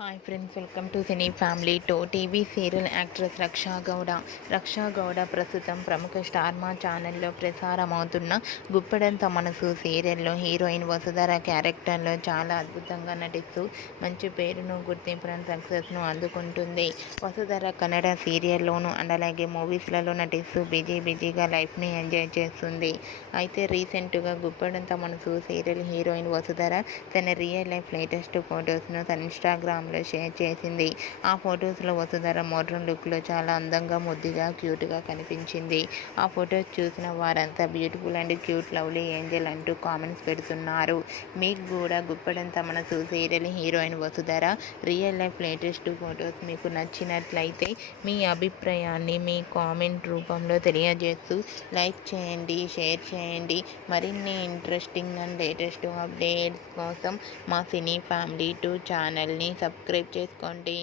Hi friends, welcome to cine family two. TV serial actress Raksha Gowda ప్రస్తుతం ప్రముఖ star మా ఛానల్లో ప్రసారమవుతున్న గుప్పెడంత మనసు సీరియల్లో హీరోయిన్ వసుధర క్యారెక్టర్లో చాలా అద్భుతంగా నటిస్తూ మంచి పేరును, గుర్తింపును, సక్సెస్ను అందుకుంటుంది. వసుధర కన్నడ సీరియల్లోనూ అండ్ అలాగే మూవీస్లలో నటిస్తూ బిజీగా లైఫ్ని ఎంజాయ్ చేస్తుంది. అయితే రీసెంట్గా గుప్పెడంత మనసు సీరియల్ హీరోయిన్ వసుధర తన రియల్ లైఫ్ లేటెస్ట్ ఫొటోస్ను తన ఇన్స్టాగ్రామ్లో షేర్ చేసింది. ఆ ఫొటోస్లో వసుధర మోడ్రన్ లుక్లో చాలా అందంగా, ముద్దుగా, క్యూట్గా కనిపించింది. ఆ ఫొటోస్ చూసిన వారంతా beautiful and cute, lovely Angel అంటూ కామెంట్స్ పెడుతున్నారు. మీకు కూడా గుప్పెడంత మనసు serial heroine Vasudhara real life latest photos మీకు నచ్చినట్లయితే మీ అభిప్రాయాన్ని మీ కామెంట్ రూపంలో తెలియజేస్తూ లైక్ చేయండి, షేర్ చేయండి. మరిన్ని ఇంట్రెస్టింగ్ అండ్ లేటెస్ట్ అప్డేట్స్ కోసం మా సినీ ఫ్యామిలీ 2 ఛానల్ని సబ్స్క్రైబ్ చేసుకోండి.